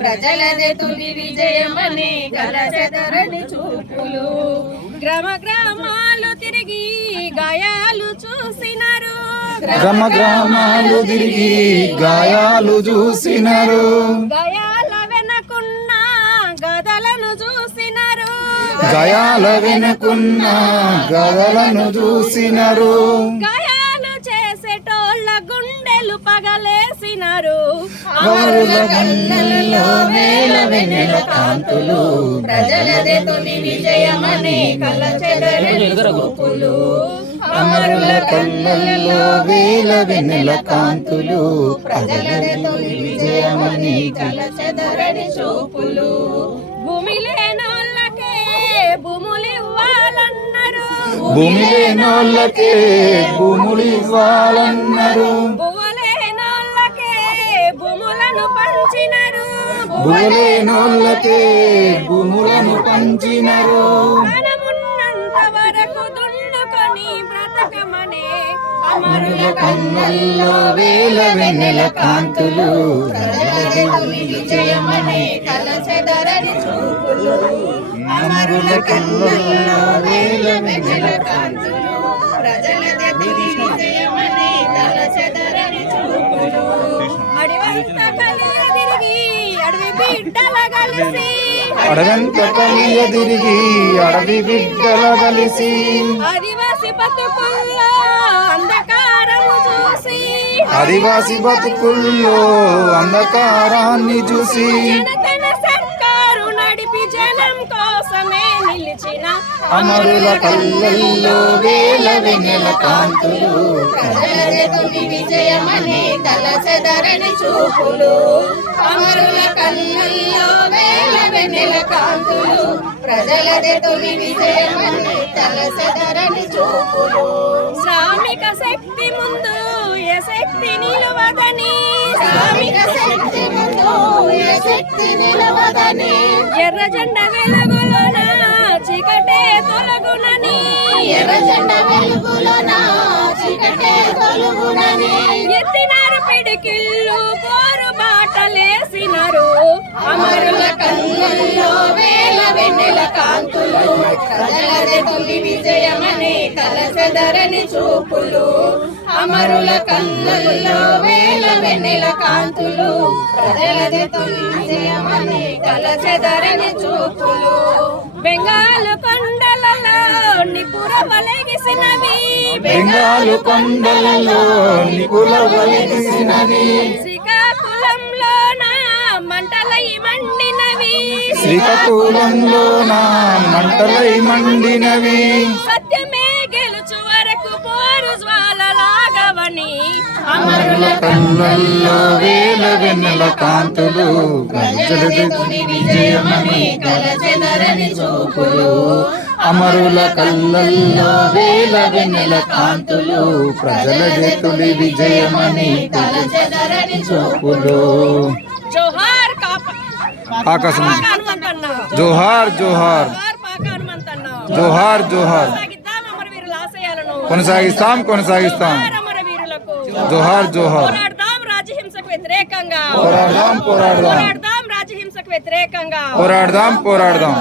ప్రజలదే తొలి విజయమని కలచెదరని చూపులు. గ్రామ గ్రామాలు తిరిగి గాయాలు చూసినారు. గ్రామ గ్రామాలు తిరిగి గాయాలు చూసినారు. గాయాల వెనకున్న గదలను చూసినారు. గాయాల వెనకున్న గదలను చూసినారు. గాయాలు చేసేటోళ్ళ గుండెలు పగలేసినారు. అమరుల కన్నుల్లో వేల వెన్నెల కాంతులు. ప్రజలదే తొలి విజయమని కలచెదరని చూపులు. అమరుల కన్నుల్లో వేల వెన్నెల కాంతులు. ప్రజలదే తొలి విజయమని కలచెదరని చూపులు. భూమి లేనోళ్ళకే భూములు ఇవ్వాలన్నారు. భూమి లేనోళ్ళకే భూములు ఇవ్వాలన్నారు. భూములేనోళ్ళకే భూములను పంచినారు. భూలేనోళ్ళకే భూములను పంచినరు. ధనమున్నంత వరకు దున్నుకొని బ్రతకమనే అమరుల కన్నుల్లో వేల వెన్నెల కాంతులు. ప్రజలదే తొలి విజయమని కలచెదరని చూపులు. అమరుల కన్నుల్లో వేల వెన్నెల కాంతులు. ప్రజలదే తొలి విజయమని కలచెదరని చూపులు. అడివంత కలియ తిరిగి అడవి బిడ్డల కలిసి. అడవంత కలియ తిరిగి అడవి బిడ్డల కలిసి. ఆదివాసి బతుకుల్లో అంధకారము చూసి. ఆదివాసి బతుకుల్లో అంధకారాన్ని చూసి. జనతన సర్కారు నడిపి జనం కోసమే నిలిచిన అమరుల కళ్ళల్లో వేల వెన్నెల కాంతులు. ప్రజలదే తొలి విజయమని కలచెదరని చూపులు. అమరుల కన్నుల్లో వేల వెన్నెల కాంతులు. ప్రజలదే తొలి విజయమని కలచెదరని చూపులు. శ్రామిక శక్తి ముందు ఏ శక్తి నిలవదని. శ్రామిక శక్తి ముందు ఏ శక్తి నిలవదని. ఎర్ర జెండా వెలుగులోన చీకటే తొలగునని. ఎర్ర జెండా వెలుగులోన చీకటే తొలగునని. ఎత్తినారు పిడికిళ్ళు పోరు బాటలేసినారు. అమరుల కన్నుల్లో వేల వెన్నెల కాంతులు. ప్రజలదే తొలి విజయమని కలచెదరని చూపులు. అమరుల కన్నుల్లో వేల వెన్నెల కాంతులు. ప్రజలదే తొలి విజయమని కలచెదరని చూపులు. బెంగాలు కొండలలో నిపుర వలెగిసినవి. బెంగాలు కొండలలో నిపుల వలెగిసినవి. శ్రీకాకుళంలోన మంటలై మండినవి. శ్రీకాకుళంలోన మంటలై మండినవి. సత్యమే గెలుచు వరకు పోరు జ్వాలలాగవని. అమరుల కన్నుల్లో వేల వెన్నెల కాంతులు. ప్రజలదే తొలి విజయమని కలచెదరని చూపులు. అమరుల కళ్ళల్లో వేల వెన్నెల కాంతులు. ప్రజలదే తొలి విజయమని కలచెదరని చూపులు. జోహార్ ఆకాశం. హనుమంతన్న. జోహార్ జోహార్ పాక హనుమంతన్న. జోహార్ జోహార్. కొనసాగిద్దాం అమరవీరుల ఆశయాలను. కొనసాగిస్తాం కొనసాగిస్తాం. అమరవీరులకు జోహార్ జోహార్. పోరాడదాం రాజహింసకు వ్యతిరేకంగా. పోరాడదాం పోరాడదాం. పోరాడదాం రాజహింసకు వ్యతిరేకంగా. పోరాడదాం పోరాడదాం.